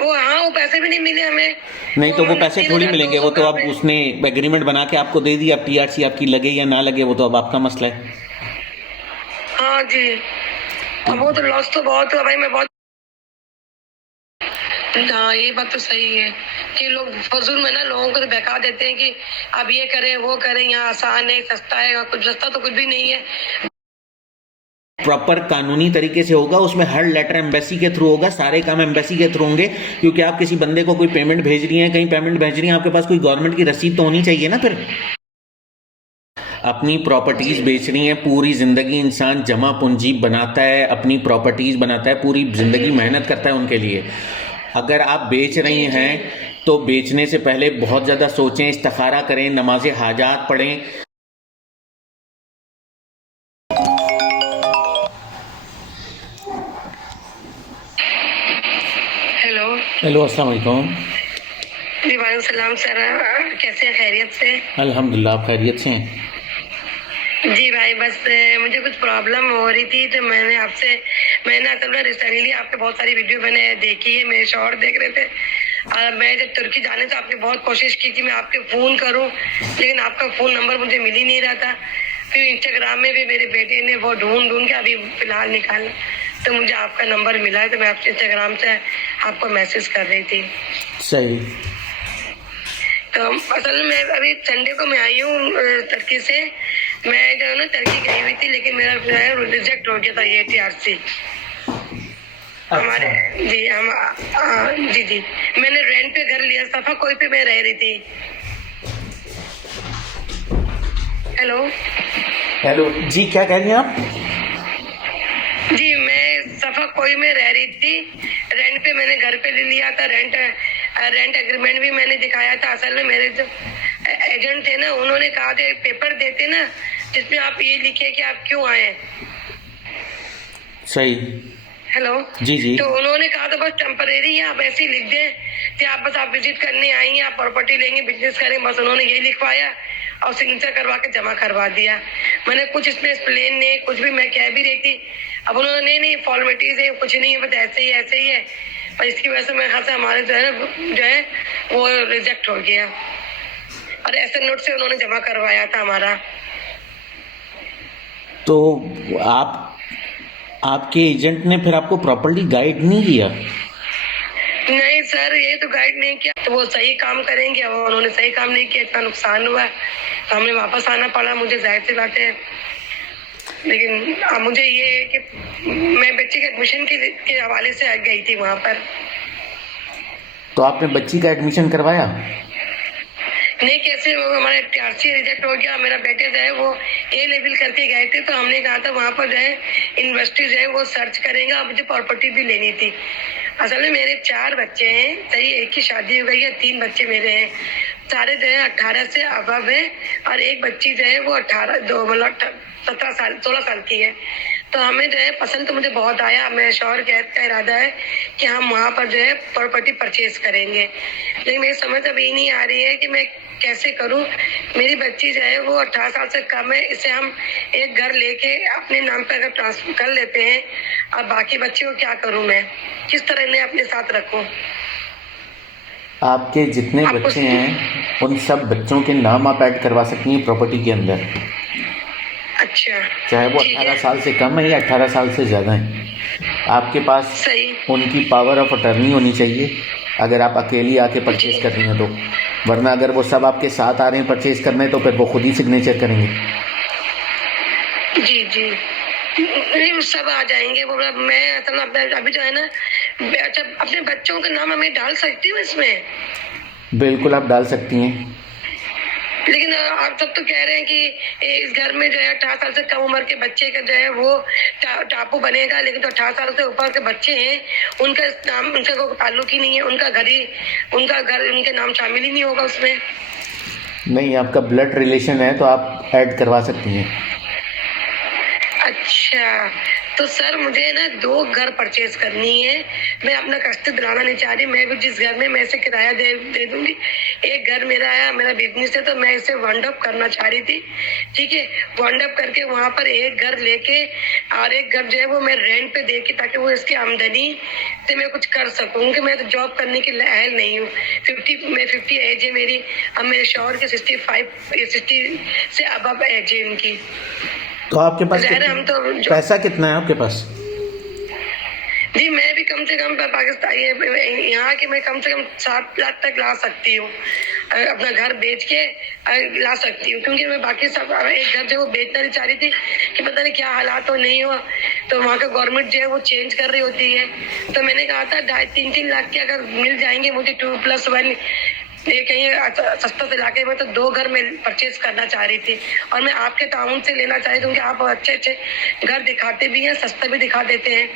वो पैसे भी नहीं मिले हमें। नहीं तो वो पैसे थोड़ी मिलेंगे, वो तो अब 3,200 उसने एग्रीमेंट बना के आपको दे दिया, टीआरसी आपकी लगे या ना लगे वो तो अब आपका मसला है। हाँ जी। अब वो तो लॉस तो बहुत हुआ भाई, मैं बहुत। हाँ ये बात तो सही है कि लोग फजूल में ना लोगों को तो बहका देते हैं कि अब ये करें वो करें, यहाँ आसान है सस्ता है, कुछ सस्ता तो कुछ भी नहीं है। प्रॉपर कानूनी तरीके से होगा, उसमें हर लेटर एम्बेसी के थ्रू होगा, सारे काम एम्बेसी के थ्रू होंगे, क्योंकि आप किसी बंदे को कोई पेमेंट भेज रही हैं, कहीं पेमेंट भेज रही हैं, आपके पास कोई गवर्नमेंट की रसीद तो होनी चाहिए ना। फिर अपनी प्रॉपर्टीज बेच रही हैं, पूरी जिंदगी इंसान जमा पूंजी बनाता है, अपनी प्रॉपर्टीज बनाता है, पूरी जिंदगी मेहनत करता है उनके लिए। अगर आप बेच रही हैं तो बेचने से पहले बहुत ज़्यादा सोचें, इस्तिखारा करें, नमाज हाजात पढ़ें। हेलो। हेलो, अस्सलाम वालेकुम। जी वालेकुम सलाम सर, कैसे हैं, खैरियत से? अल्हम्दुलिल्लाह, आप खैरियत से हैं? जी भाई बस मुझे कुछ प्रॉब्लम हो रही थी तो मैंने असल में रिसेंटली आपके बहुत सारी वीडियो मैंने देखी है, मेरे शॉर्ट देख रहे थे। और मैं जब तुर्की जाने से आपने बहुत कोशिश की कि मैं आपके फ़ोन करूं, लेकिन आपका फ़ोन नंबर मुझे मिल ही नहीं रहा था। फिर इंस्टाग्राम में भी मेरे बेटे ने वो ढूंढ के अभी फ़िलहाल निकाला, तो मुझे आपका नंबर मिला है, तो मैं आपके इंस्टाग्राम से आपको मैसेज कर रही थी। सही। तो असल में अभी संडे को मैं आई हूँ तुर्की से। मैं जो है ना तुर्की गई हुई थी, लेकिन मेरा जो है रिजेक्ट हो गया था ये टीआरसी। हमारे जी जी, मैंने रेंट पे घर लिया, सफा कोई पे मैं रह रही थी। हेलो हेलो जी, क्या कह रही हैं आप? जी, मैं सफा कोई में रह रही थी, रेंट पे मैंने घर पे ले लिया था। रेंट एग्रीमेंट भी मैंने दिखाया था। असल में मेरे जो एजेंट थे ना, उन्होंने कहा था पेपर देते ना जिसमें आप ये लिखे कि आप क्यों आए। सही। हेलो जी जी। तो उन्होंने कहा था बस टेम्परेरी है, आप ऐसे ही लिख दें कि आप विजिट करने आई हैं, आप प्रॉपर्टी लेंगे, बिजनेस करें, बस उन्होंने यही लिखवाया और सिग्नेचर करवा के जमा करवा दिया। मैंने कुछ इसमें एक्सप्लेन नहीं, कुछ भी मैं कह भी रही थी। अब उन्होंने नहीं फॉर्मेलिटीज है, कुछ नहीं है, बस ऐसे ही है। और इसकी वजह से मेरे ख्याल से हमारे जो है वो रिजेक्ट हो गया, और ऐसे नोट से उन्होंने जमा करवाया था हमारा। तो आपके एजेंट ने फिर आपको प्रॉपर्ली गाइड नहीं किया? नहीं सर, ये तो गाइड नहीं किया, तो वो सही काम करेंगे, अब उन्होंने सही काम नहीं किया, इतना नुकसान हुआ तो हमें वापस आना पड़ा मुझे, जाहिर सी बात है। लेकिन अब मुझे ये है कि मैं बच्चे के एडमिशन के हवाले से गई थी वहाँ पर। तो आपने बच्ची का एडमिशन करवाया? नहीं, कैसे हमारा टीआरसी रिजेक्ट हो गया। मेरा बेटे जो है वो ए लेवल करके गए थे, तो हमने कहा था वहाँ पर जो है यूनिवर्सिटी जो है वो सर्च करेंगे। मुझे प्रॉपर्टी भी लेनी थी। असल में मेरे 4 बच्चे हैं, सही, एक की शादी हो गई है, 3 बच्चे मेरे हैं, सारे जो है 18 से अबव है, और एक बच्ची जो है वो 16 साल की है। तो हमें जो है पसंद तो मुझे बहुत आया, मेरे शौहर का इरादा है कि हम वहाँ पर जो है प्रॉपर्टी परचेज करेंगे, लेकिन मेरी समझ अब ये नहीं आ रही है कि मैं कैसे करूं। मेरी बच्ची जो है वो 18 साल से कम है, इसे हम एक घर लेके अपने नाम पर अगर ट्रांसफर कर लेते हैं, अब बाकी बच्चे को क्या करूं, मैं किस तरह इन्हें अपने साथ रखूं? आपके जितने बच्चे हैं उन सब बच्चों के नाम आप ऐड करवा सकती हैं प्रॉपर्टी के अंदर। अच्छा, चाहे वो 18 साल से कम है या 18 साल से ज़्यादा है, आपके पास सही। उनकी पावर ऑफ अटर्नी होनी चाहिए अगर आप अकेली आके परचेज कर रही हैं तो। वरना अगर वो सब आपके साथ आ रहे हैं परचेज करने तो फिर वो खुद ही सिग्नेचर करेंगे। जी जी, नहीं वो सब आ जाएंगे। वो मैं अभी जो है ना, अच्छा अपने बच्चों का नाम हमें डाल सकती हूँ इसमें? बिल्कुल आप डाल सकती हैं। लेकिन आप सब तो कह रहे हैं कि इस घर में जो है 18 साल से कम उम्र के बच्चे का जो है वो टापू बनेगा, लेकिन तो 18 साल से ऊपर के बच्चे हैं उनका नाम, उनसे कोई ताल्लुक ही नहीं है, उनका घर उनके नाम शामिल ही नहीं होगा उसमें। नहीं, आपका ब्लड रिलेशन है तो आप ऐड करवा सकती हैं। अच्छा, तो सर मुझे ना 2 घर परचेज करनी है। मैं अपना कष्ट दिलाना नहीं चाह रही। मैं भी जिस घर में मैं इसे किराया दे दूंगी, एक घर मेरा है, मेरा बिजनेस है, तो मैं इसे वाइंड अप करना चाह रही थी। ठीक है, वाइंड अप करके वहां पर एक घर लेके और एक घर जो है वो मैं रेंट पे दे के, ताकि वो इसकी आमदनी से मैं कुछ कर सकूं। कि मैं तो जॉब करने की लायक नहीं हूँ। 50 एज है मेरी। अब मेरे शौहर के 60 से अब एज है इनकी। तो आपके पास हम तो पैसा कितना है आपके पास? जी मैं भी कम से कम पाकिस्तान यहाँ के मैं कम से कम 7 लाख तक ला सकती हूँ। अपना घर बेच के ला सकती हूँ, क्योंकि मैं बाकी सब एक घर जो वो बेचना नहीं चाह रही थी कि पता नहीं क्या हालात हो नहीं हो, तो वहाँ का गवर्नमेंट जो है वो चेंज कर रही होती है। तो मैंने कहा था 2.5-3 लाख के अगर मिल जाएंगे मुझे 2+1 ये कहीं सस्ता से लाके, मैं तो 2 घर में परचेज करना चाह रही थी। और मैं आपके ताउन से लेना चाह रही थी, क्योंकि आप अच्छे अच्छे घर दिखाते भी हैं, सस्ता भी दिखा देते हैं।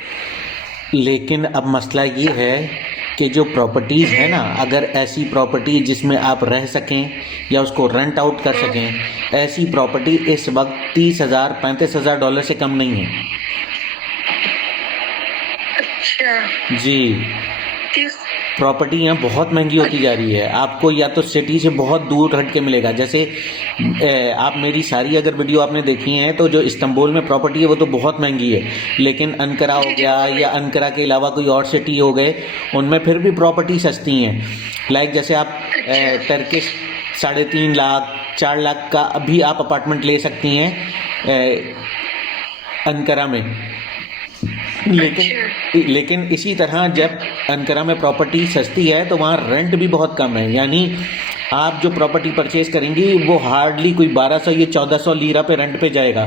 लेकिन अब मसला ये है कि जो प्रॉपर्टीज़ है ना, अगर ऐसी प्रॉपर्टी जिसमें आप रह सकें या उसको रेंट आउट कर सकें, ऐसी प्रॉपर्टी इस वक्त $30,000-35,000 से कम नहीं है। अच्छा जी, 30 प्रॉपर्टी यहाँ बहुत महंगी होती जा रही है। आपको या तो सिटी से बहुत दूर हट के मिलेगा। जैसे आप मेरी सारी अगर वीडियो आपने देखी हैं तो जो इस्तांबुल में प्रॉपर्टी है वो तो बहुत महंगी है, लेकिन अनकरा हो गया या अनकरा के अलावा कोई और सिटी हो गए, उनमें फिर भी प्रॉपर्टी सस्ती हैं। लाइक जैसे आप टर्किश 3.5 लाख 4 लाख का अभी आप अपार्टमेंट ले सकती हैं अनकरा में। लेकिन इसी तरह जब अनकरा में प्रॉपर्टी सस्ती है तो वहाँ रेंट भी बहुत कम है। यानी आप जो प्रॉपर्टी परचेज करेंगी वो हार्डली कोई 1200 या 1400 लीरा पे रेंट पे जाएगा।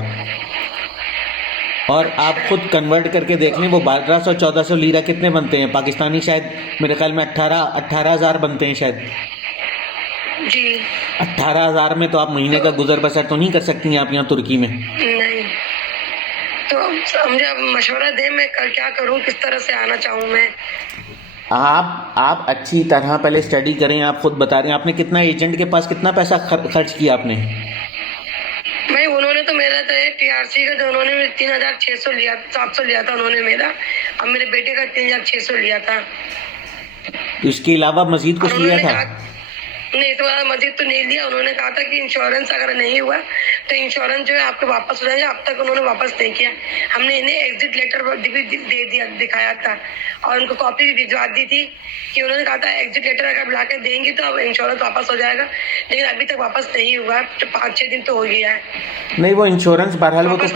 और आप खुद कन्वर्ट करके देख लें वो 1200-1400 लीरा कितने बनते हैं पाकिस्तानी? शायद मेरे ख्याल में 18,000 बनते हैं शायद। जी 18,000 में तो आप महीने का गुजर बसर तो नहीं कर सकती हैं आप यहाँ तुर्की में। नहीं, तो मुझे मशवरा दे, मैं क्या करूं, किस तरह से आना चाहूं मैं? आप अच्छी तरह पहले स्टडी करें। आप खुद बता रहे हैं आपने कितना एजेंट के पास कितना पैसा खर्च किया आपने? भाई उन्होंने तो मेरा तो एक TRC का जो उन्होंने 3,600 लिया, 700 लिया था उन्होंने मेरा, और मेरे बेटे का 3,600 लिया था। इसके अलावा मजीद कुछ लिया था? नहीं, तो मजीद तो नहीं लिया। उन्होंने कहा था कि इंश्योरेंस अगर नहीं हुआ तो इंश्योरेंस जो है आपको वापस हो जाएगा। अब तक उन्होंने वापस नहीं किया। हमने इन्हें एग्जिट लेटर भी दे दिया, दिखाया था, और उनको कॉपी भी भिजवा दी थी कि उन्होंने कहा था एग्जिट लेटर अगर ला के देंगी तो अब इंश्योरेंस वापस हो जाएगा, लेकिन अभी तक वापस नहीं हुआ। 5-6 दिन तो हो गया है। नहीं, वो इंश्योरेंस बहरहाल वो तो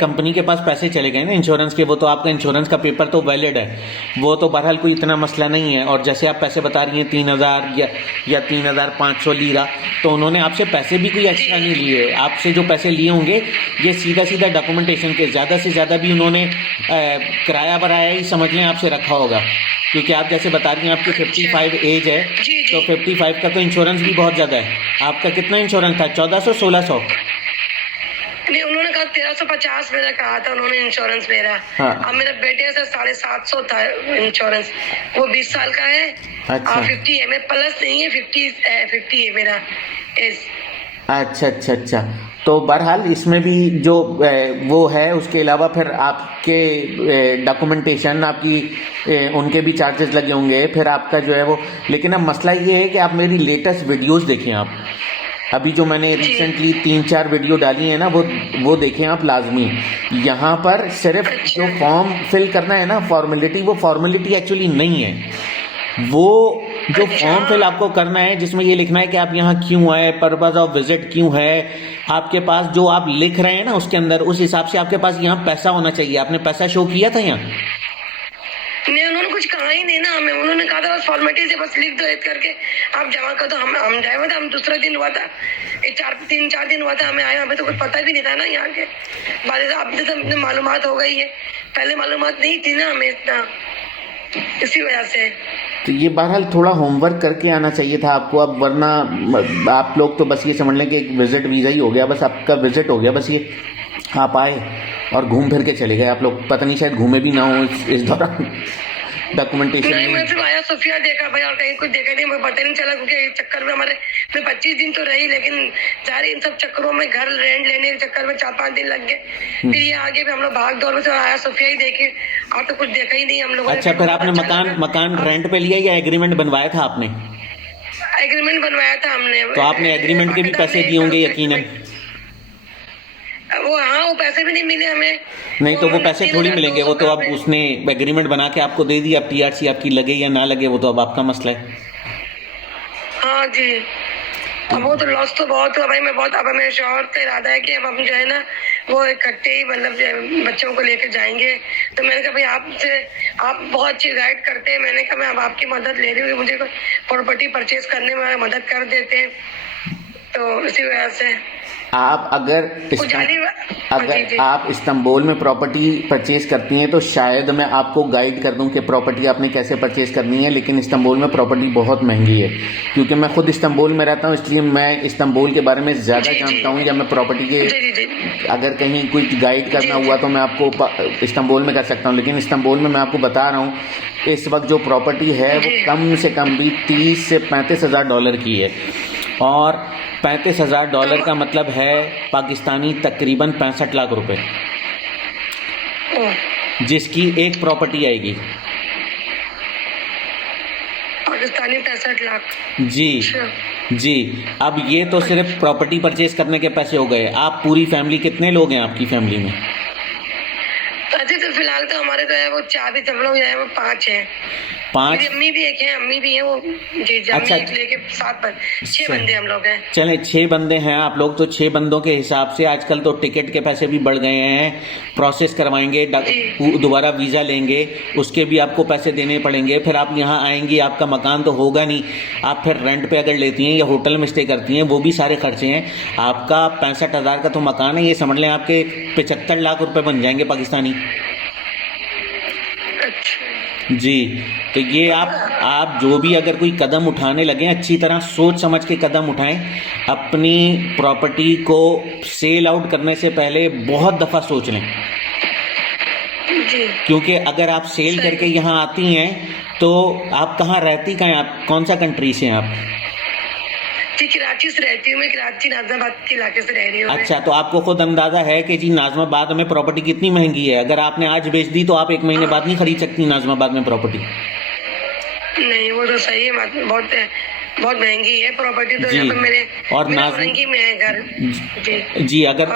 कंपनी के पास पैसे चले गए ना इंश्योरेंस के। वो तो आपका इंश्योरेंस का पेपर तो वैलिड है, वो तो बहरहाल कोई इतना मसला नहीं है। और जैसे आप पैसे बता रही हैं 3,000 या 3,500 लीरा, तो उन्होंने आपसे पैसे भी कोई एक्स्ट्रा नहीं लिए। आपसे जो पैसे लिए होंगे ये सीधा डॉक्यूमेंटेशन के, ज़्यादा से ज़्यादा भी उन्होंने किराया भराया ही समझ लें आपसे रखा होगा। क्योंकि आप जैसे बता रही हैं आपकी 55 एज है, तो 55 का तो इंश्योरेंस भी बहुत ज़्यादा है। आपका कितना इंश्योरेंस था? 1400-1600? नहीं, उन्होंने कहा 1350 मेरा कहा था उन्होंने इंश्योरेंस मेरा। हाँ। अब मेरे बेटे से 750 था इंश्योरेंस। वो 20 साल का है। अच्छा। 50 है, मैं प्लस नहीं है, 50 है मेरा एज। अच्छा। तो बहरहाल इसमें भी जो वो है, उसके अलावा फिर आपके डॉक्यूमेंटेशन आपकी उनके भी चार्जेस लगे होंगे, फिर आपका जो है वो। लेकिन अब मसला ये है कि आप मेरी लेटेस्ट वीडियोस देखें। आप अभी जो मैंने रिसेंटली 3-4 वीडियो डाली है ना, वो देखें आप लाजमी। यहाँ पर सिर्फ जो फॉर्म फिल करना है ना, फॉर्मेलिटी, वो फॉर्मेलिटी एक्चुअली नहीं है। वो जो फॉर्म फिल आपको करना है जिसमें ये लिखना है कि आप यहाँ क्यों आए, पर्पज ऑफ विजिट क्यों है, आपके पास जो आप लिख रहे हैं ना उसके अंदर, उस हिसाब से आपके पास यहाँ पैसा होना चाहिए। आपने पैसा शो किया था यहाँ? नहीं, उन्होंने कुछ कहा ही नहीं ना हमें। उन्होंने कहा था बस फॉर्मेलिटी से बस लिख दो करके आप जमा कर दो। हम जाए हुए थे, हम दूसरा दिन हुआ था, 3-4 दिन हुआ था हमें आए। हमें तो कुछ पता भी नहीं था ना यहाँ के बारे में। अब तो मालूमात हो गई है, पहले मालूमात नहीं थी ना हमें इतना, इसी वजह से। तो ये बहरहाल थोड़ा होमवर्क करके आना चाहिए था आपको। अब वरना आप लोग तो बस ये समझ लें कि एक विजिट वीज़ा ही हो गया, बस आपका विजिट हो गया। बस ये आप आए और घूम फिर के चले गए। आप लोग पता नहीं शायद घूमे भी ना हो इस दौरान। डॉक्यूमेंटेशन नहीं, में? मैं सिर्फ आया सोफिया देखा भाई और कहीं कुछ देखा नहीं, मुझे पता नहीं चला क्योंकि इस चक्कर में हमारे मैं 25 दिन तो रही, लेकिन सारे इन सब चक्करों में घर रेंट लेने के चक्कर में 4-5 दिन लग गए। फिर ये आगे भी हम लोग भाग दौड़ में से आया सोफिया ही देखे और तो कुछ देखा ही नहीं हम लोगों ने। अच्छा, फिर आपने मकान रेंट पे लिया या एग्रीमेंट बनवाया था आपने? एग्रीमेंट बनवाया था हमने। तो आपने एग्रीमेंट के भी पैसे दिए होंगे यकीनन? वो पैसे भी नहीं मिले हमें। नहीं तो वो पैसे थोड़ी मिलेंगे, वो तो अब उसने एग्रीमेंट बना के आपको दे दिया, अब टीआरसी आपकी लगे या ना लगे वो तो अब आपका मसला है। हाँ जी, अब वो तो लॉस तो बहुत हुआ भाई, मैं बहुत, अब मेरे शौहर का इरादा है कि अब हम जो है ना वो इकट्ठे ही मतलब बच्चों को लेकर जाएंगे। तो मैंने कहा भाई आप बहुत अच्छी गाइड करते हैं, मैंने कहा मैं अब आपकी मदद ले रही हूँ, मुझे कोई प्रॉपर्टी परचेज करने में मदद कर देते हैं, तो इसी वजह से आप अगर आप इस्तांबुल में प्रॉपर्टी परचेज करती हैं तो शायद मैं आपको गाइड कर दूं कि प्रॉपर्टी आपने कैसे परचेज करनी है, लेकिन इस्तांबुल में प्रॉपर्टी बहुत महंगी है। क्योंकि मैं खुद इस्तांबुल में रहता हूं इसलिए मैं इस्तांबुल के बारे में ज़्यादा जानता हूं, या मैं प्रॉपर्टी के अगर कहीं कुछ गाइड करना हुआ तो मैं आपको इस्तांबुल में कर सकता हूँ, लेकिन इस्तांबुल में मैं आपको बता रहा हूँ इस वक्त जो प्रॉपर्टी है वो कम से कम भी 30 से 35 हज़ार डॉलर की है, और 35 हज़ार डॉलर का मतलब है पाकिस्तानी तकरीबन 65 लाख रुपए, जिसकी एक प्रॉपर्टी आएगी। पाकिस्तानी 65 लाख? जी। अब ये तो सिर्फ प्रॉपर्टी परचेज करने के पैसे हो गए। आप पूरी फैमिली, कितने लोग हैं आपकी फैमिली में? तो फिलहाल तो हमारे तो है वो 4 भी, सब लोग हैं वो 5 हैं। 5? अम्मी भी एक है, अम्मी भी है वो। जी, अच्छा, लेके 6 बंदे हम लोग हैं। चले 6 बंदे हैं आप लोग, तो 6 बंदों के हिसाब से आजकल तो टिकट के पैसे भी बढ़ गए हैं, प्रोसेस करवाएंगे, दोबारा वीज़ा लेंगे, उसके भी आपको पैसे देने पड़ेंगे, फिर आप यहाँ आएंगी, आपका मकान तो होगा नहीं, आप फिर रेंट पे अगर लेती हैं या होटल में स्टे करती हैं वो भी सारे खर्चे हैं। आपका 65 हज़ार का तो मकान है, ये समझ लें आपके 75 लाख रुपए बन जाएंगे पाकिस्तानी। जी, तो ये आप जो भी अगर कोई कदम उठाने लगे अच्छी तरह सोच समझ के कदम उठाएं। अपनी प्रॉपर्टी को सेल आउट करने से पहले बहुत दफ़ा सोच लें, क्योंकि अगर आप सेल करके यहाँ आती हैं तो आप कहाँ रहती, कहाँ आप कौन सा कंट्री से हैं आप? जी, कराची से रहती हूँ मैं, कराची नाजमाबाद के इलाके से रह रही हूँ। अच्छा, तो आपको खुद अंदाजा है कि जी नाजमाबाद में प्रॉपर्टी कितनी महंगी है। अगर आपने आज बेच दी तो आप 1 महीने बाद नहीं खरीद सकती नाजमाबाद में प्रॉपर्टी। नहीं, वो तो सही है, बहुत महंगी है प्रॉपर्टी तो। यहाँ पे मेरे और नाजमाबाद में है घर। जी अगर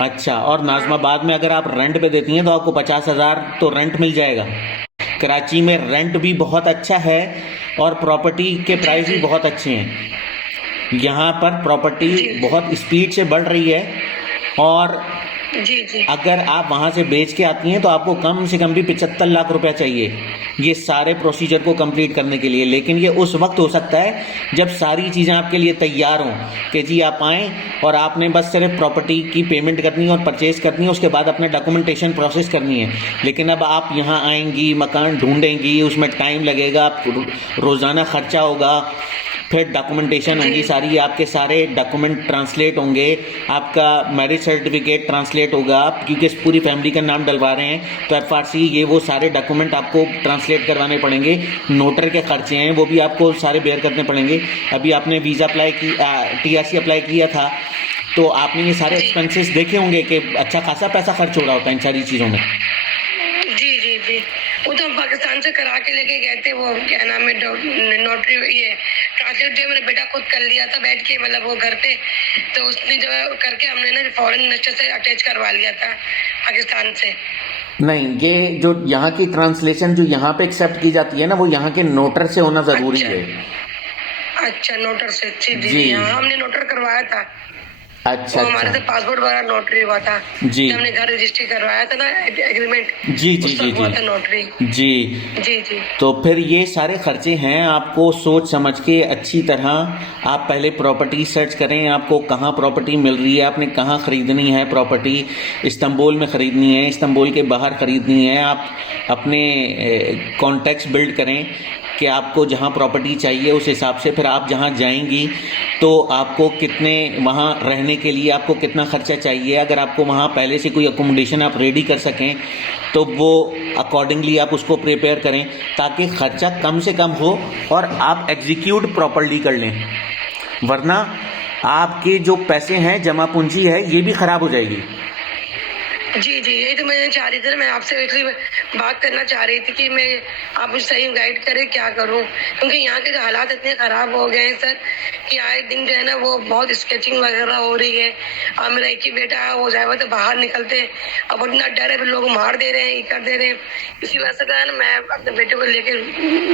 अच्छा, और नाजमाबाद में अगर आप रेंट पे देती हैं तो आपको 50 हज़ार तो रेंट मिल जाएगा। कराची में रेंट भी बहुत अच्छा है और प्रॉपर्टी के प्राइस भी बहुत अच्छे हैं। यहाँ पर प्रॉपर्टी बहुत स्पीड से बढ़ रही है, और अगर आप वहाँ से बेच के आती हैं तो आपको कम से कम भी 75 लाख रुपया चाहिए ये सारे प्रोसीजर को कंप्लीट करने के लिए। लेकिन ये उस वक्त हो सकता है जब सारी चीज़ें आपके लिए तैयार हों कि जी आप आएँ और आपने बस सिर्फ प्रॉपर्टी की पेमेंट करनी है और परचेज करनी है, उसके बाद अपना डॉक्यूमेंटेशन प्रोसेस करनी है। लेकिन अब आप यहाँ आएंगी, मकान ढूंढेंगी, उसमें टाइम लगेगा, रोज़ाना खर्चा होगा, फिर डॉक्यूमेंटेशन होंगी सारी, आपके सारे डॉक्यूमेंट ट्रांसलेट होंगे, आपका मैरिज सर्टिफिकेट ट्रांसलेट होगा, क्योंकि इस पूरी फैमिली का नाम डलवा रहे हैं तो FRC ये वो सारे डॉक्यूमेंट आपको ट्रांसलेट करवाने पड़ेंगे। नोटर के खर्चे हैं वो भी आपको सारे बेयर करने पड़ेंगे। अभी आपने वीज़ा अप्लाई की, TRC अप्लाई किया था, तो आपने ये सारे एक्सपेंसेस देखे होंगे कि अच्छा खासा पैसा खर्च हो रहा होता है इन सारी चीज़ों में। जी, वो तो हम पाकिस्तान से करा के लेके गए थे, वो क्या नाम है नोटरी, ये ट्रांसलेट जो मेरा बेटा खुद कर लिया था बैठ के, मतलब वो घर पे, तो उसने जो करके हमने ना फॉरेन मिनिस्टर से अटैच करवा लिया था पाकिस्तान से। नहीं, ये जो यहाँ की ट्रांसलेशन जो यहाँ पे एक्सेप्ट की जाती है ना, वो यहाँ के नोटर से होना जरूरी है। अच्छा, नोटर से? जी, हाँ हमने नोटर करवाया था। अच्छा, हमारे से पासपोर्ट वगैरह नोटरी हुआ था जी, हमने घर रजिस्ट्री करवाया था ना, एग्रीमेंट। जी नोटरी। जी। तो फिर ये सारे खर्चे हैं, आपको सोच समझ के अच्छी तरह आप पहले प्रॉपर्टी सर्च करें, आपको कहाँ प्रॉपर्टी मिल रही है, आपने कहाँ ख़रीदनी है प्रॉपर्टी। इस्तांबुल में ख़रीदनी है, इस्तांबुल के बाहर ख़रीदनी है, आप अपने कॉन्टैक्ट्स बिल्ड करें कि आपको जहाँ प्रॉपर्टी चाहिए उस हिसाब से फिर आप जहाँ जाएंगी तो आपको कितने वहाँ रहने के लिए आपको कितना खर्चा चाहिए। अगर आपको वहाँ पहले से कोई अकोमोडेशन आप रेडी कर सकें तो वो अकॉर्डिंगली आप उसको प्रिपेयर करें ताकि खर्चा कम से कम हो और आप एग्जीक्यूट प्रॉपर्ली कर लें, वरना आपके जो पैसे हैं जमा पूंजी है ये भी ख़राब हो जाएगी। जी जी, यही तो मैं चाह रही थी ना, मैं आपसे एक्चुअली बात करना चाह रही थी कि मैं आप मुझे सही गाइड करें क्या करूं, क्योंकि यहाँ के जो हालात इतने ख़राब हो गए हैं सर कि आए दिन जो है ना वो बहुत स्केचिंग वगैरह हो रही है। और मेरा एक ही बेटा है, वो जाए तो बाहर निकलते अब इतना डर है, लोग मार दे रहे हैं, ये कर दे रहे हैं। इसी वजह से है ना मैं अपने बेटे को लेकर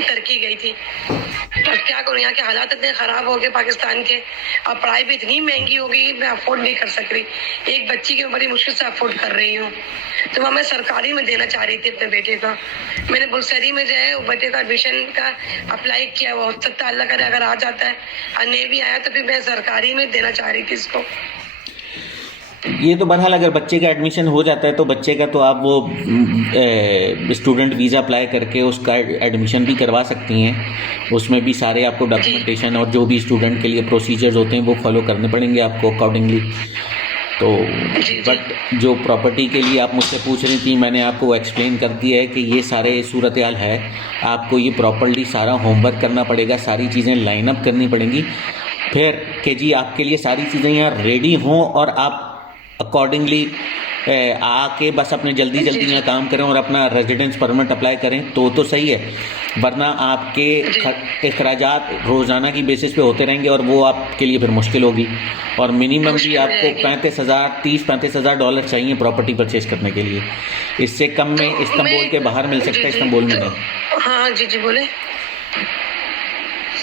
टर्की गई थी। अब क्या करूँ, यहाँ के हालात इतने ख़राब हो गए पाकिस्तान के, अब पढ़ाई भी इतनी महंगी हो गई मैं अफोर्ड नहीं कर सक रही। एक बच्ची की मैं बड़ी मुश्किल से अफोर्ड कर रही हूँ, तो वह मैं सरकारी में देना चाह रही थी अपने बेटे का। मैंने बुलसरी में जो है बेटे का एडमिशन का अप्लाई किया, वो हो सकता है अल्लाह करे अगर आ जाता है, और नहीं भी आया तो फिर मैं सरकारी में देना चाह रही थी इसको। ये तो बहरहाल अगर बच्चे का एडमिशन हो जाता है तो बच्चे का तो आप वो स्टूडेंट वीज़ा अप्लाई करके उसका एडमिशन भी करवा सकती हैं। उसमें भी सारे आपको डॉक्यूमेंटेशन और जो भी स्टूडेंट के लिए प्रोसीजर्स होते हैं वो फॉलो करने पड़ेंगे आपको अकॉर्डिंगली। तो बट जो प्रॉपर्टी के लिए आप मुझसे पूछ रही थी मैंने आपको एक्सप्लेन कर दिया है कि ये सारे सूरत हाल है, आपको ये प्रॉपर्ली सारा होमवर्क करना पड़ेगा, सारी चीज़ें लाइन अप करनी पड़ेंगी फिर कि जी आपके लिए सारी चीज़ें यहाँ रेडी हों और आप अकॉर्डिंगली आके बस अपने जल्दी यहाँ काम करें और अपना रेजिडेंस परमिट अप्लाई करें तो सही है, वरना आपके अखराजात रोज़ाना की बेसिस पे होते रहेंगे और वो आपके लिए फिर मुश्किल होगी। और मिनिमम भी आपको $35,000 चाहिए प्रॉपर्टी परचेज करने के लिए। इससे कम में इस्तांबुल के बाहर मिल सकता है, इस्तांबुल में नहीं। हाँ जी जी बोले,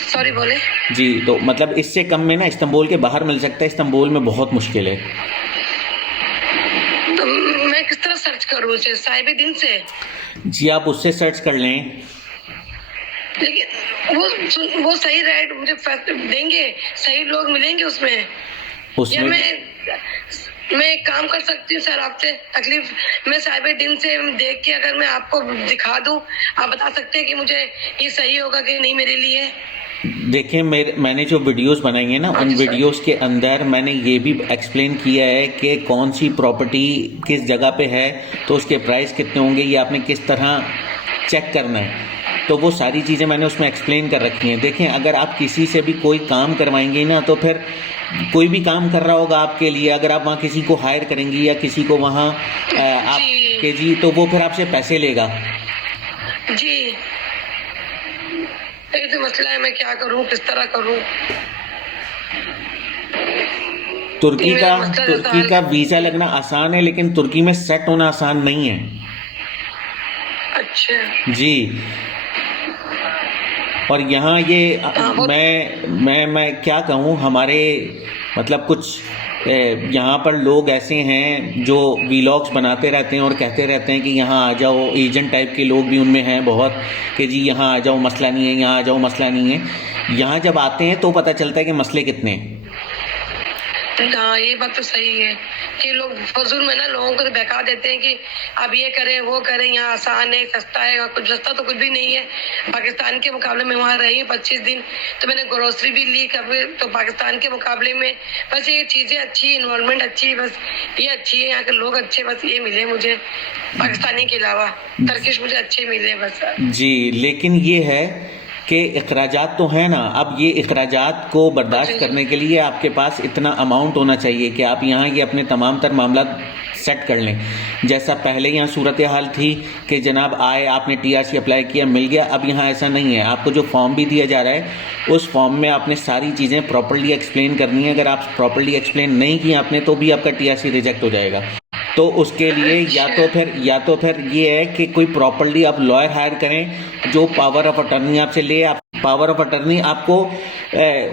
सॉरी बोले जी। तो मतलब इससे कम में ना इस्तांबुल के बाहर मिल सकता है, इस्तांबुल में बहुत मुश्किल है। तो मैं किस तरह सर्च करूँ उसे, साहिब दिन से? जी आप उससे सर्च कर लें, लेकिन वो सही राइट मुझे देंगे, सही लोग मिलेंगे उसमें या मैं एक काम कर सकती हूँ सर आपसे तकलीफ, मैं साहिब दिन से देख के अगर मैं आपको दिखा दूँ, आप बता सकते हैं कि मुझे ये सही होगा कि नहीं मेरे लिए? देखिए मैंने जो वीडियोस बनाई है ना उन वीडियोस के अंदर मैंने ये भी एक्सप्लेन किया है कि कौन सी प्रॉपर्टी किस जगह पे है तो उसके प्राइस कितने होंगे, ये आपने किस तरह चेक करना है, तो वो सारी चीज़ें मैंने उसमें एक्सप्लेन कर रखी हैं। देखें अगर आप किसी से भी कोई काम करवाएंगे ना तो फिर कोई भी काम कर रहा होगा आपके लिए, अगर आप वहाँ किसी को हायर करेंगी या किसी को वहाँ आपके जी तो वो फिर आपसे पैसे लेगा। जी ये तो मसला है, मैं क्या करूं, किस तरह करूं? तुर्की का वीज़ा लगना आसान है लेकिन तुर्की में सेट होना आसान नहीं है। अच्छा जी। और यहाँ ये मैं क्या कहूँ, हमारे मतलब कुछ यहाँ पर लोग ऐसे हैं जो वीलॉग्स बनाते रहते हैं और कहते रहते हैं कि यहाँ आ जाओ, एजेंट टाइप के लोग भी उनमें हैं बहुत कि जी यहाँ आ जाओ मसला नहीं है, यहाँ आ जाओ मसला नहीं है। यहाँ जब आते हैं तो पता चलता है कि मसले कितने हैं। हाँ ये बात तो सही है कि लोग फजूल में ना लोगों को तो बहका देते हैं कि अब ये करें वो करें, यहाँ आसान है, सस्ता है, कुछ सस्ता तो कुछ भी नहीं है पाकिस्तान के मुकाबले में। वहाँ रही 25 दिन तो मैंने ग्रोसरी भी ली कभी, तो पाकिस्तान के मुकाबले में बस ये चीज़ें अच्छी, इन्वायरमेंट अच्छी, बस ये अच्छी है, यहाँ के लोग अच्छे, बस ये मिले मुझे पाकिस्तानी के अलावा, टर्किश मुझे अच्छे मिले बस। जी लेकिन ये है कि अखराजात तो है ना, अब ये अखराजात को बर्दाश्त करने के लिए आपके पास इतना अमाउंट होना चाहिए कि आप यहाँ ये अपने तमाम तर मामला सेट कर लें। जैसा पहले यहाँ सूरत हाल थी कि जनाब आए आपने TRC अप्लाई किया मिल गया, अब यहाँ ऐसा नहीं है। आपको जो फॉर्म भी दिया जा रहा है उस फॉर्म में आपने सारी चीज़ें प्रॉपर्ली एक्सप्लेन करनी है। अगर आप प्रॉपर्ली एक्सप्लेन नहीं की आपने तो भी आपका TRC रिजेक्ट हो जाएगा। तो उसके लिए या तो फिर ये है कि कोई प्रॉपर्ली आप लॉयर हायर करें जो पावर ऑफ अटर्नी आपसे ले। आप पावर ऑफ अटर्नी आपको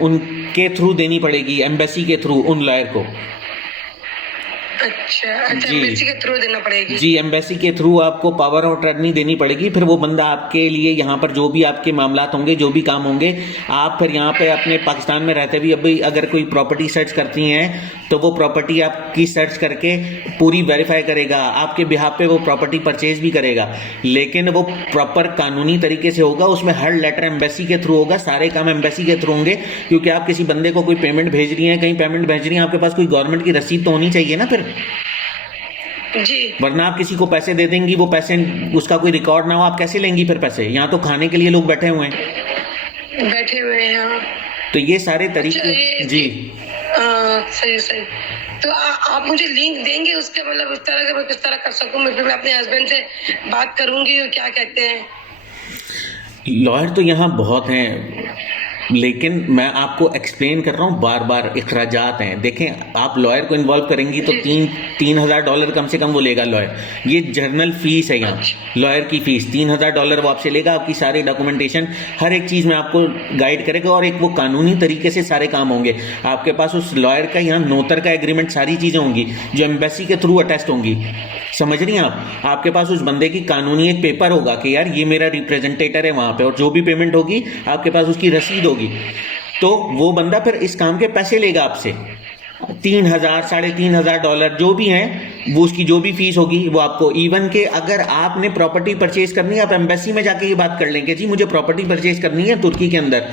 उनके थ्रू देनी पड़ेगी, एम्बेसी के थ्रू उन लॉयर को। अच्छा अच्छा, जी एम्बेसी के थ्रू देना पड़ेगी। जी, एम्बेसी के थ्रू आपको पावर ऑफ अटर्नी देनी पड़ेगी। फिर वो बंदा आपके लिए यहाँ पर जो भी आपके मामलात होंगे, जो भी काम होंगे, आप फिर यहाँ पे अपने पाकिस्तान में रहते हुए अभी अगर कोई प्रॉपर्टी सर्च करती हैं तो वो प्रॉपर्टी आपकी सर्च करके पूरी वेरीफाई करेगा, आपके बिहाफ पे वो प्रॉपर्टी परचेज भी करेगा, लेकिन वो प्रॉपर कानूनी तरीके से होगा। उसमें हर लेटर एम्बेसी के थ्रू होगा, सारे काम एम्बेसी के थ्रू होंगे, क्योंकि आप किसी बंदे को कोई पेमेंट भेज रही हैं, कहीं पेमेंट भेज रही हैं, आपके पास कोई गवर्नमेंट की रसीद तो होनी चाहिए ना फिर, जी वरना आप किसी को पैसे दे देंगी, वो पैसे उसका कोई रिकॉर्ड ना हो, आप कैसे लेंगी फिर पैसे? यहाँ तो खाने के लिए लोग बैठे हुए हैं। बैठे हुए हैं। हाँ। तो ये सारे अच्छा, तरीके जी सही सही। तो आप मुझे लिंक देंगे उसके, मतलब इस तरह के मैं किस तरह कर सकूं? मैं अपने हस्बैंड से बात करूंगी और क्या कहते हैं। लॉयर तो यहाँ बहुत हैं, लेकिन मैं आपको एक्सप्लेन कर रहा हूँ बार बार, इखराजात हैं। देखें, आप लॉयर को इन्वॉल्व करेंगी तो $3,000 कम से कम वो लेगा लॉयर। ये जर्नल फीस है यहाँ, लॉयर की फीस $3,000 वो आपसे लेगा। आपकी सारी डॉक्यूमेंटेशन, हर एक चीज़ में आपको गाइड करेगा, और एक वो कानूनी तरीके से सारे काम होंगे आपके पास। उस लॉयर का यहाँ नोतर का एग्रीमेंट, सारी चीज़ें होंगी जो एम्बेसी के थ्रू अटेस्ट होंगी। समझ रही हैं आप? आपके पास उस बंदे की कानूनी एक पेपर होगा कि यार ये मेरा रिप्रेजेंटेटर है वहाँ पे, और जो भी पेमेंट होगी आपके पास उसकी रसीद होगी। तो वो बंदा फिर इस काम के पैसे लेगा आपसे, 3,000 $3,500 जो भी हैं, वो उसकी जो भी फीस होगी वो आपको। इवन के अगर आपने प्रॉपर्टी परचेज करनी है, आप एम्बेसी में जाके ये बात कर लेंगे, जी मुझे प्रॉपर्टी परचेज करनी है तुर्की के अंदर,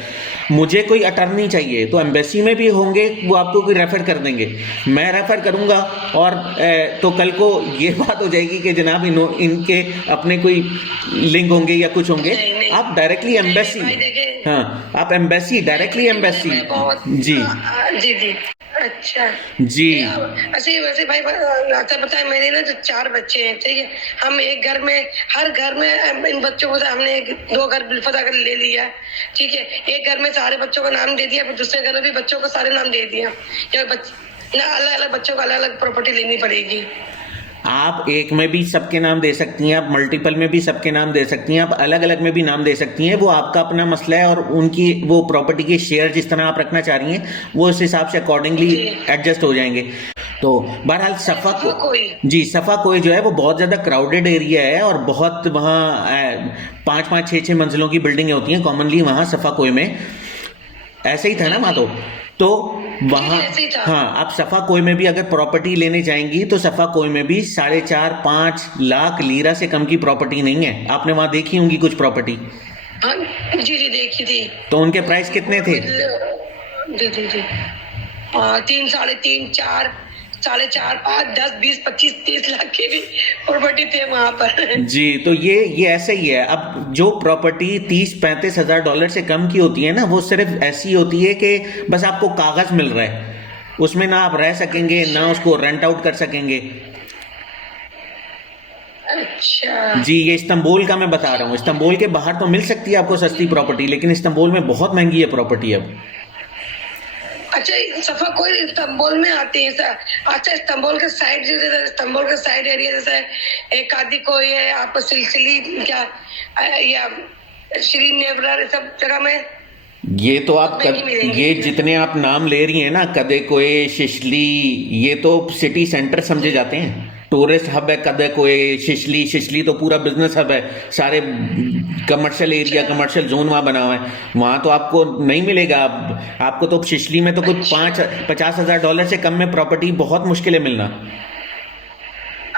मुझे कोई अटर्नी चाहिए, तो एम्बेसी में भी होंगे, वो आपको कोई रेफर कर देंगे, मैं रेफर करूंगा, और तो कल को ये बात हो जाएगी कि जनाब इनके अपने कोई लिंक होंगे या कुछ होंगे। नहीं, आप डायरेक्टली एम्बेसी, हाँ आप एम्बेसी, डायरेक्टली एम्बेसी। जी जी जी। अच्छा जी। ऐसे वैसे भाई, अच्छा बताए, मेरे ना जो 4 बच्चे हैं, ठीक है, हम एक घर में, हर घर में इन बच्चों को हमने 2 घर बिलफता कर ले लिया, ठीक है। एक घर में सारे बच्चों का नाम दे दिया, फिर दूसरे घर में भी बच्चों को सारे नाम दे दिया, या ना अलग अलग बच्चों को अलग अलग प्रॉपर्टी लेनी पड़ेगी। आप एक में भी सबके नाम दे सकती हैं, आप मल्टीपल में भी सबके नाम दे सकती हैं, आप अलग अलग में भी नाम दे सकती हैं, वो आपका अपना मसला है, और उनकी वो प्रॉपर्टी के शेयर जिस तरह आप रखना चाह रही हैं वो उस हिसाब से अकॉर्डिंगली एडजस्ट हो जाएंगे। तो बहरहाल सफ़ा जी, सफ़ा कोई जो है वो बहुत ज़्यादा क्राउडेड एरिया है, और बहुत वहाँ 5-5, 6-6 मंजिलों की बिल्डिंगें होती हैं कॉमनली वहाँ सफ़ा कोई में। ऐसे ही था ना मातो? तो वहाँ हाँ, आप सफ़ा कोई में भी अगर प्रॉपर्टी लेने जाएंगी तो सफ़ा कोई में भी 4.5-5 लाख लीरा से कम की प्रॉपर्टी नहीं है। आपने वहाँ देखी होंगी कुछ प्रॉपर्टी? जी जी देखी थी। तो उनके प्राइस कितने थे? जी जी जी 3, 3.5, 4, 4.5, 5, 10, 20, 25, 30 लाख की भी प्रॉपर्टी थे वहां पर। जी, तो ये ऐसा ही है। अब जो प्रॉपर्टी $30-35 से कम की होती है ना, वो सिर्फ ऐसी होती है कि बस आपको कागज मिल रहा है, उसमें ना आप रह सकेंगे ना उसको रेंट आउट कर सकेंगे। अच्छा जी, ये इस्तांबुल का मैं बता रहा हूँ। इस्तांबुल के बाहर तो मिल सकती है आपको सस्ती प्रॉपर्टी, लेकिन इस्तांबुल में बहुत महंगी है प्रॉपर्टी अब। अच्छा, सफा कोई इस्तांबुल में आती है सर? अच्छा, इस्तांबुल के साइड, जैसे इस्तांबुल के साइड एरिया, जैसे एक आदि कोई है, आपको सिलसिली क्या या श्री नेवरा, सब जगह में ये तो आप ये जितने आप नाम ले रही हैं ना, कदे कोए, शिशली, ये तो सिटी सेंटर समझे जाते हैं। टूरिस्ट हब है कदे कोए, शिशली तो पूरा बिजनेस हब है, सारे कमर्शियल एरिया, कमर्शियल जोन वहाँ बना हुआ है। वहाँ तो आपको नहीं मिलेगा। आपको तो शिशली में तो कुछ $50,000 से कम में प्रॉपर्टी बहुत मुश्किल है मिलना।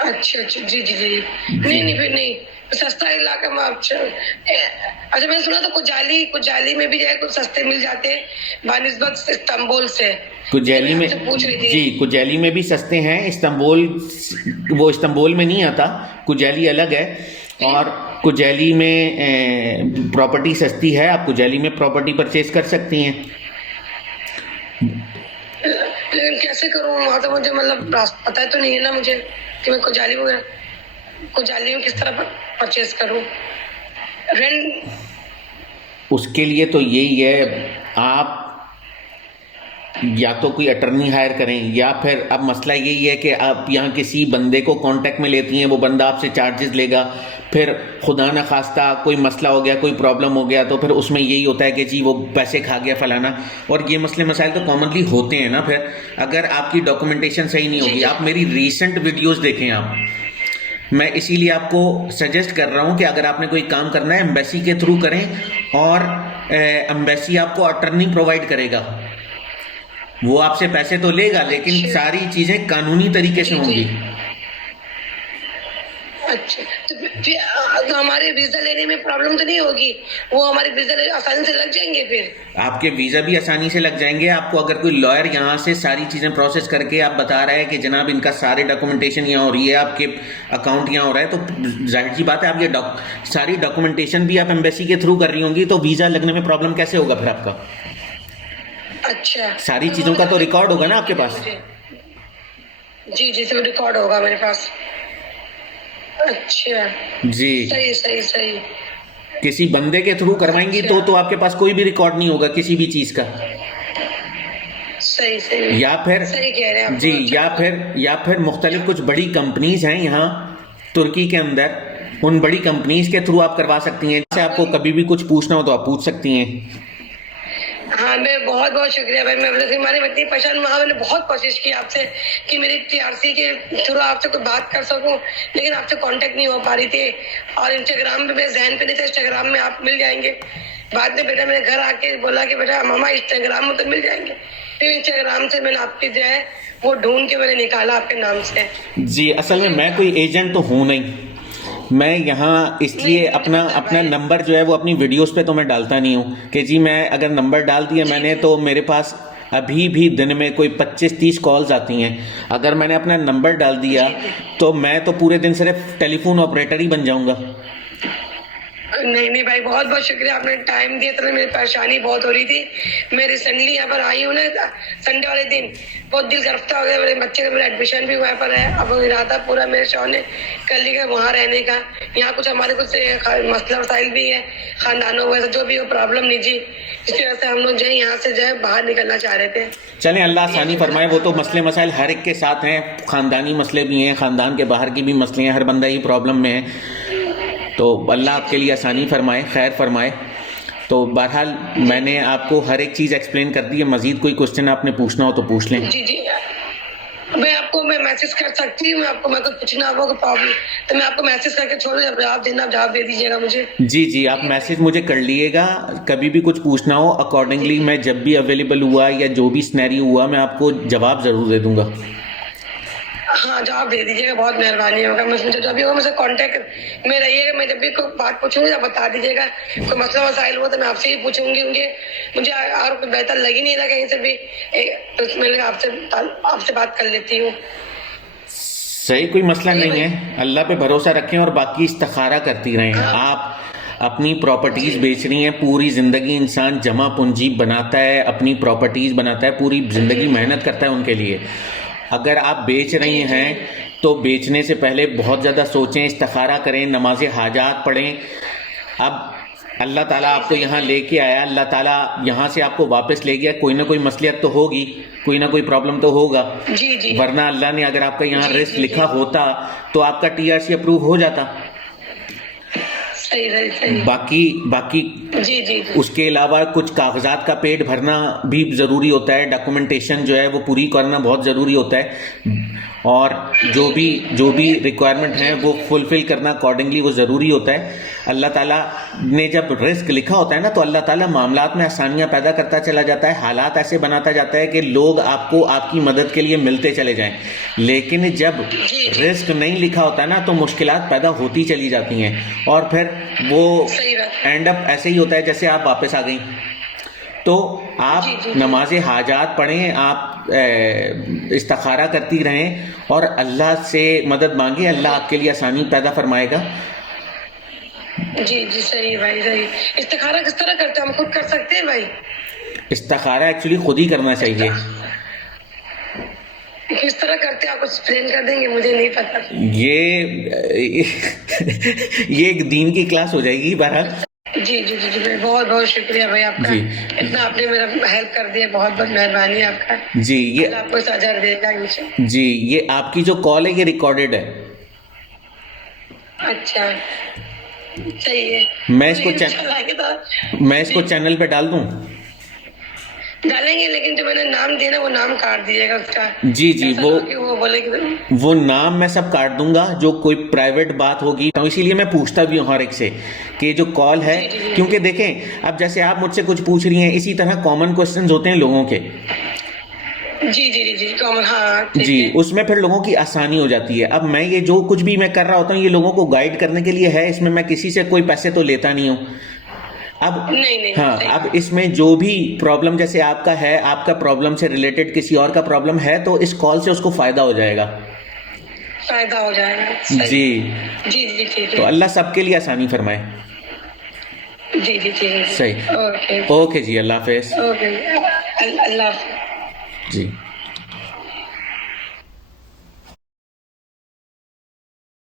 अच्छा जी जी जी। नहीं फिर नहीं, सस्ता इलाका में आप। अच्छा, मैंने सुना था कुजाली में भी जाए कुछ सस्ते मिल जाते हैं बानिस्बत इस्तांबुल से। कुजैली में जी, कुजैली में भी सस्ते हैं। वो इस्तांबुल में नहीं आता, कुजैली अलग है, और कुजैली में प्रॉपर्टी सस्ती है। आप कुजैली में प्रॉपर्टी परचेज कर सकती हैं। लेकिन कैसे करूँ वहाँ तो मुझे मतलब पता तो नहीं है ना मुझे कि मैं कुजाली में किस तरह परचेज करूँ रेंट। उसके लिए तो यही है, आप या तो कोई अटर्नी हायर करें, या फिर अब मसला यही है कि आप यहाँ किसी बंदे को कांटेक्ट में लेती हैं, वो बंदा आपसे चार्जेस लेगा, फिर खुदा न खास्ता कोई मसला हो गया, कोई प्रॉब्लम हो गया, तो फिर उसमें यही होता है कि जी वो पैसे खा गया फलाना। और ये मसले मसाइल तो कॉमनली होते हैं ना। फिर अगर आपकी डॉक्यूमेंटेशन सही नहीं होगी, आप मेरी रीसेंट वीडियोस देखें आप, मैं इसीलिए आपको सजेस्ट कर रहा हूं कि अगर आपने कोई काम करना है एम्बेसी के थ्रू करें, और एम्बेसी आपको अटर्नी प्रोवाइड करेगा। वो आपसे पैसे तो लेगा, लेकिन सारी चीजें कानूनी तरीके से होंगी। अच्छा, तो हमारे वीजा लेने में प्रॉब्लम तो नहीं होगी? वो हमारे वीजा आसानी से लग जाएंगे? फिर आपके वीजा भी आसानी से लग जाएंगे। आपको अगर कोई लॉयर यहाँ से सारी चीजें प्रोसेस करके आप बता रहा है कि जनाब इनका सारे डॉक्यूमेंटेशन यहाँ हो रही है, आपके अकाउंट यहाँ हो रहा है, तो जाहिर सी बात है आप ये सारी डॉक्यूमेंटेशन भी आप एम्बेसी के थ्रू कर रही होंगी, तो वीजा लगने में प्रॉब्लम कैसे होगा फिर आपका? अच्छा, सारी चीजों का तो रिकॉर्ड होगा ना आपके पास। जी जी, सब रिकॉर्ड होगा मेरे पास। अच्छा जी, सही सही सही। किसी बंदे के थ्रू करवाएंगी तो आपके पास कोई भी रिकॉर्ड नहीं होगा किसी भी चीज का। सही सही, या फिर सही कह रहे हैं आप। जी, या फिर मुख्तलिफ कुछ बड़ी कंपनीज हैं यहाँ तुर्की के अंदर, उन बड़ी कंपनीज के थ्रू आप करवा सकती हैं। जैसे आपको कभी भी कुछ पूछना हो तो आप पूछ सकती हैं। हाँ, मैं बहुत बहुत शुक्रिया भाई। मैं इतनी परेशान, मैंने बहुत कोशिश की आपसे कि मेरी टीआरसी के थ्रू आपसे कोई बात कर सकूं, लेकिन आपसे कांटेक्ट नहीं हो पा रही थी। और इंस्टाग्राम पे मेरे जहन पे नहीं था, इंस्टाग्राम में आप मिल जाएंगे। बाद में बेटा मेरे घर आके बोला कि बेटा मामा इंस्टाग्राम में तो मिल जाएंगे। फिर इंस्टाग्राम से मैंने आपकी जो है वो ढूंढ के मैंने निकाला आपके नाम से। जी, असल में मैं कोई एजेंट तो हूँ नहीं। मैं यहाँ इसलिए अपना नंबर जो है वो अपनी वीडियोस पे तो मैं डालता नहीं हूँ कि जी मैं अगर नंबर डाल दिया मैंने तो मेरे पास अभी भी दिन में कोई 25-30 कॉल्स आती हैं। अगर मैंने अपना नंबर डाल दिया तो मैं तो पूरे दिन सिर्फ टेलीफोन ऑपरेटर ही बन जाऊंगा। नहीं नहीं भाई, बहुत बहुत शुक्रिया, आपने टाइम दिया। तो मेरी परेशानी बहुत हो रही थी। मैं रिसेंटली यहाँ पर आई हूँ ना, संडे वाले दिन बहुत दिल गर्फ्ता हो गया। मेरे बच्चे का मेरा एडमिशन भी वहाँ पर है। अब इरादा पूरा मेरे शौहर ने कर लिया वहाँ रहने का। यहाँ कुछ हमारे कुछ मसला मसाइल भी है, खानदानों वैसे जो भी हो प्रॉब्लम निजी, इस वजह से हम लोग जो है यहाँ से जो है बाहर निकलना चाह रहे थे। चलें, अल्लाह आसानी फरमाए। वो तो मसले मसाइल हर एक के साथ हैं, खानदानी मसले भी हैं, खानदान के बाहर की भी मसले हैं, हर बंदा ही प्रॉब्लम में है। तो अल्लाह आपके लिए आसानी फरमाए, खैर फरमाए। तो बहरहाल मैंने आपको हर एक चीज़ एक्सप्लेन कर दी है। मजीद कोई क्वेश्चन आपने पूछना हो तो पूछ लें। जी जी, मैं मैसेज कर सकती हूँ। मैं कुछ पूछना होगा प्रॉब्लम तो मैं आपको मैसेज करके छोड़ू, जवाब देना, जवाब दे दीजिएगा मुझे। जी जी, आप मैसेज मुझे कर लिएगा। कभी भी कुछ पूछना हो अकॉर्डिंगली मैं जब भी अवेलेबल हुआ या जो भी सिनेरियो हुआ मैं आपको जवाब ज़रूर दे दूंगा। हाँ, जवाब दे दीजिएगा, बहुत मेहरबानी होगा। मुझे जब भी होगा मुझसे कांटेक्ट में रहिएगा। मैं जब भी कोई बात पूछूंगी आप बता दीजिएगा। कोई मसला मसाइल हो तो मैं आपसे ही पूछूंगी। मुझे और कुछ बेहतर लग ही नहीं रहा कहीं से भी, तो मैंने आपसे बात कर लेती हूँ। सही, कोई मसला नहीं है। अल्लाह पे भरोसा रखें और बाकी इस्तिखारा करती रहें। आप अपनी प्रॉपर्टीज बेच रही हैं। पूरी जिंदगी इंसान जमा पूंजी बनाता है, अपनी प्रॉपर्टीज बनाता है, पूरी जिंदगी मेहनत करता है उनके लिए। अगर आप बेच रही हैं तो बेचने से पहले बहुत ज़्यादा सोचें, इस्तिखारा करें, नमाज हाजात पढ़ें। अब अल्लाह ताला आपको यहाँ लेके आया, अल्लाह ताला यहाँ से आपको वापस ले गया, कोई ना कोई मसलियत तो होगी, कोई ना कोई प्रॉब्लम तो होगा। जी जी, वरना अल्लाह ने अगर आपका यहाँ रिस्क लिखा होता तो आपका टीआरसी अप्रूव हो जाता। सही। बाकी जी, उसके अलावा कुछ कागजात का पेड भरना भी ज़रूरी होता है। डॉक्यूमेंटेशन जो है वो पूरी करना बहुत ज़रूरी होता है, और जो भी रिक्वायरमेंट है वो फुलफिल करना अकॉर्डिंगली वो ज़रूरी होता है। अल्लाह ताला ने जब रिस्क लिखा होता है ना तो अल्लाह ताला मामलात में आसानियाँ पैदा करता चला जाता है, हालात ऐसे बनाता जाता है कि लोग आपको आपकी मदद के लिए मिलते चले जाएं। लेकिन जब रिस्क नहीं लिखा होता है ना तो मुश्किलात पैदा होती चली जाती हैं, और फिर वो एंड अप ऐसे ही होता है जैसे आप वापस आ गई। तो आप नमाज हाजात पढ़ें, आप इस्तिखारा करती रहें और अल्लाह से मदद मांगे, अल्लाह आपके लिए आसानी पैदा फरमाएगा। जी सही भाई, सही। इस्तिखारा किस तरह करते हैं? हम खुद कर सकते हैं भाई? इस्तिखारा एक्चुअली खुद ही करना चाहिए। किस तरह करते हैं आप एक्सप्लेन कर देंगे? मुझे नहीं पता। ये एक दीन की क्लास हो जाएगी। बहरहाल जी जी जी जी भाई, बहुत बहुत शुक्रिया भाई आपका। जी। इतना आपने मेरा हेल्प कर दिया, बहुत बहुत मेहरबानी है आपका। जी ये अल्लाह आपको सजा देगा इंशाल्लाह। जी ये आपकी जो कॉल है ये रिकॉर्डेड है। अच्छा, सही है। मैं इसको लेकिन इंशाल्लाह के तो मैं इसको चैनल पे डाल दूं? डालेंगे, लेकिन जो मैंने नाम दिया ना वो नाम काट दीजिएगा उसका। जी जी ऐसा ना हो कि वो बोले कि वो नाम मैं सब काट दूंगा, जो कोई प्राइवेट बात होगी तो इसीलिए मैं पूछता भी हूँ हर एक से कि जो कॉल है, जी, जी, जी। क्योंकि देखें अब जैसे आप मुझसे कुछ पूछ रही हैं, इसी तरह कॉमन क्वेश्चंस होते हैं लोगों के। जी जी जी जी कॉमन, हाँ ठीक जी है। उसमें फिर लोगों की आसानी हो जाती है। अब मैं ये जो कुछ भी मैं कर रहा होता हूँ ये लोगों को गाइड करने के लिए है, इसमें मैं किसी से कोई पैसे तो लेता नहीं हूँ। अब नहीं, हाँ, सही। अब इसमें जो भी प्रॉब्लम जैसे आपका है, आपका प्रॉब्लम से रिलेटेड किसी और का प्रॉब्लम है तो इस कॉल से उसको फायदा हो जाएगा। फायदा हो जाएगा, सही। जी जी जी ठीक तो है। अल्लाह सबके लिए आसानी फरमाए। जी जी ठीक है। सही। ओके ओके जी, अल्लाह हाफिज। ओके, अल्लाह हाफ़िज़। जी।